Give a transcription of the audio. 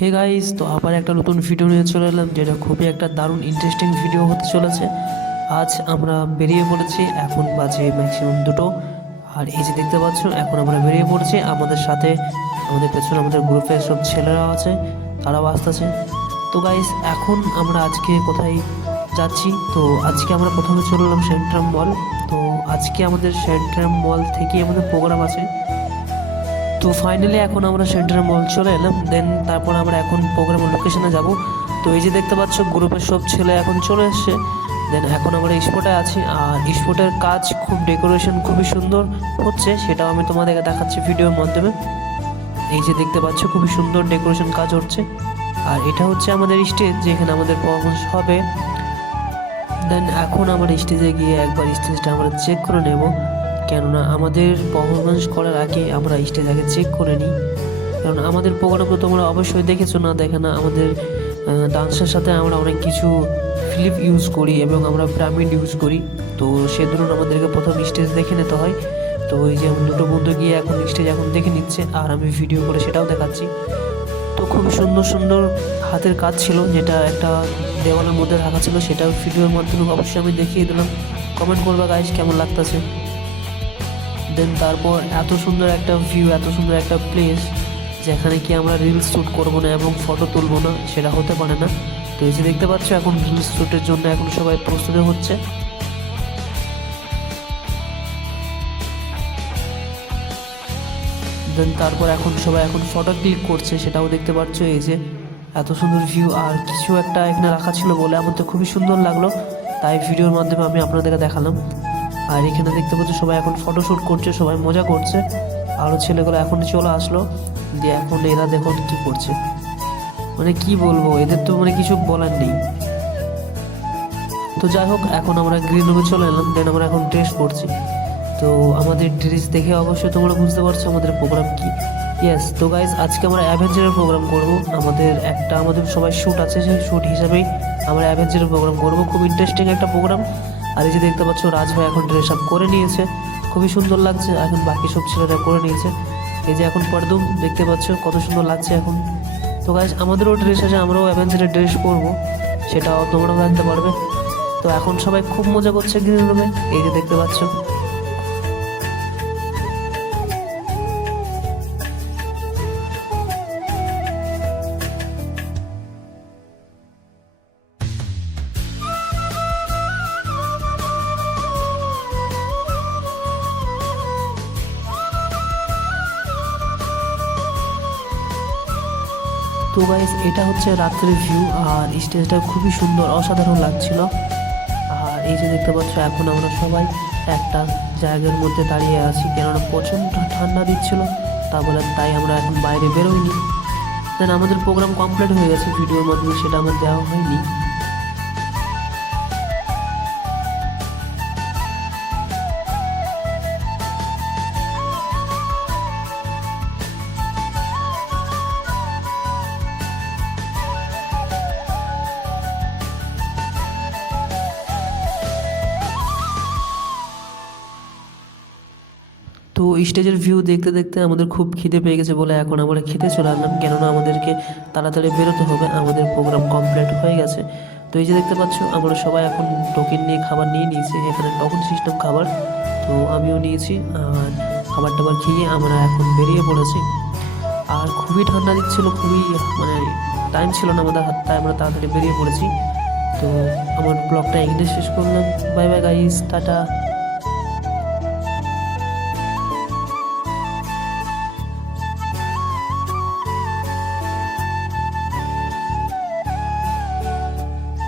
Hey guys, তো আবার একটা নতুন ভিডিও নিয়ে চলে এলাম, যেটা খুবই একটা দারুণ ইন্টারেস্টিং ভিডিও হতে চলেছে। আজ আমরা বেরিয়ে পড়েছি, এখন বাজে ম্যাক্সিমাম 2টো। আর এই যে দেখতে পাচ্ছ, এখন আমরা বেরিয়ে পড়ছি। আমাদের সাথে আমাদের পেছনে আমাদের গ্রুপের সব ছেলেরাও আছে, তারাও আসতেছে। তো গাইস, এখন আমরা আজকে কোথায় যাচ্ছি? তো আজকে আমরা প্রথমে চলে এলাম সেন্ট্রাম মল। তো আজকে আমাদের সেন্ট্রাম মল থেকে আমাদের প্রোগ্রাম আছে। তো ফাইনালি এখন আমরা সেন্টার মল চলে এলাম। দেন তারপর আমরা এখন প্রোগ্রামের লোকেশনে যাব। তো এই যে দেখতে পাচ্ছ, গ্রুপের সব ছেলে এখন চলে এসছে। দেন এখন আমরা স্পটে আছি, আর স্পটের কাজ খুব ডেকোরেশন খুবই সুন্দর হচ্ছে, সেটাও আমি তোমাদেরকে দেখাচ্ছি ভিডিওর মাধ্যমে। এই যে দেখতে পাচ্ছ, খুবই সুন্দর ডেকোরেশন কাজ হচ্ছে। আর এটা হচ্ছে আমাদের স্টেজ, যেখানে আমাদের পারফরমেন্স হবে। দেন এখন আমরা স্টেজে গিয়ে একবার স্টেজটা আমরা চেক করে নেব, কেননা আমাদের পারফরমেন্স করার আগে আমরা স্টেজ আগে চেক করে নিই। কারণ আমাদের প্রোগ্রাম তো তোমরা অবশ্যই দেখেছো, না দেখে না, আমাদের ডান্সের সাথে আমরা অনেক কিছু ফিলিপ ইউজ করি এবং আমরা পিরামিড ইউজ করি। তো সে ধরুন আমাদেরকে প্রথম স্টেজ দেখে নিতে হয়। তো এই যে দুটো বন্ধু গিয়ে এখন স্টেজ এখন দেখে নিচ্ছে, আর আমি ভিডিও করে সেটাও দেখাচ্ছি। তো খুবই সুন্দর সুন্দর হাতের কাজ ছিল, যেটা একটা দেওয়ালের মধ্যে রাখা ছিল, সেটাও ভিডিওর মাধ্যমে অবশ্যই আমি দেখিয়ে দিলাম। কমেন্ট করবা গাইস কেমন লাগতেছে। দেন তারপর এত সুন্দর একটা ভিউ, এত সুন্দর একটা প্লেস, যেখানে কি আমরা রিলস শ্যুট করবো না এবং ফটো তুলবো না, সেটা হতে পারে না। তো এই যে দেখতে পাচ্ছ, এখন রিলস শ্যুটের জন্য এখন সবাই প্রস্তুতি হচ্ছে। দেন তারপর এখন সবাই এখন ফটো ক্লিক করছে, সেটাও দেখতে পাচ্ছ। এই যে এত সুন্দর ভিউ, আর কিছু একটা এখানে রাখা ছিল বলে আমার তো খুবই সুন্দর লাগলো, তাই ভিডিওর মাধ্যমে আমি আপনাদেরকে দেখালাম। আর এখানে দেখতে পাচ্ছ সবাই এখন ফটোশ্যুট করছে, সবাই মজা করছে। আরও ছেলেগুলো এখন চলে আসলো, দিয়ে এখন এরা দেখুন কী করছে, মানে কি বলবো, এদের তো মানে কিছু বলার নেই। তো যাই হোক, এখন আমরা গ্রিন রুমে চলে এলাম। দেন আমরা এখন ড্রেস পরছি। তো আমাদের ড্রেস দেখে অবশ্যই তোমরা বুঝতে পারছো আমাদের প্রোগ্রাম কি। ইয়েস, তো গাইজ আজকে আমরা অ্যাভেঞ্জারের প্রোগ্রাম করব। আমাদের সবাই শ্যুট আছে, সেই শ্যুট হিসাবেই আমরা অ্যাভেঞ্জারের প্রোগ্রাম করব। খুব ইন্টারেস্টিং একটা প্রোগ্রাম। আর এই যে দেখতে পাচ্ছ, রাজ ভাই এখন ড্রেস আপ করে নিয়েছে, খুবই সুন্দর লাগছে। এখন বাকি সব ছেলেরা করে নিয়েছে। এই যে এখন পরদুম দেখতে পাচ্ছ কত সুন্দর লাগছে এখন। তো গাইজ আমাদেরও ড্রেস আছে, আমরাও অ্যাভেঞ্জারের ড্রেস পরবো, সেটাও তোমরাও জানতে পারবে। তো এখন সবাই খুব মজা করছে গ্রিন রুমে, এই যে দেখতে পাচ্ছ। তো গাইস, এটা হচ্ছে রাত্রের ভিউ, আর স্টেজটা খুবই সুন্দর, অসাধারণ লাগছিল। আর এই যে দেখতে পাচ্ছ, এখন আমরা সবাই একটা জায়গার মধ্যে দাঁড়িয়ে আছি, কেননা প্রচণ্ড ঠান্ডা দিচ্ছিল, তাই আমরা এখন বাইরে বেরোইনি। দেন আমাদের প্রোগ্রাম কমপ্লিট হয়ে গেছে, ভিডিওর মাধ্যমে সেটা আমার দেওয়া হয়নি। তো স্টেজের ভিউ দেখতে দেখতে আমাদের খুব খিদে পেয়ে গেছে বলে এখন আমরা খেতে চলে আসলাম, কেননা আমাদেরকে তাড়াতাড়ি বেরোতে হবে, আমাদের প্রোগ্রাম কমপ্লিট হয়ে গেছে। তো এই যে দেখতে পাচ্ছ, আমরা সবাই এখন টোকেন নিয়ে খাবার নিয়ে নিয়েছি, এখানে টোকেন সিস্টেম খাবার। তো আমিও নিয়েছি, আর খাবার টাবার খেয়ে আমরা এখন বেরিয়ে পড়েছি। আর খুবই ঠান্ডা দিচ্ছিল, খুবই মানে টাইম ছিল না আমাদের হাতে, তাই আমরা তাড়াতাড়ি বেরিয়ে পড়েছি। তো আমার ব্লগটা এখানে শেষ করলাম। Bye bye guys, tata.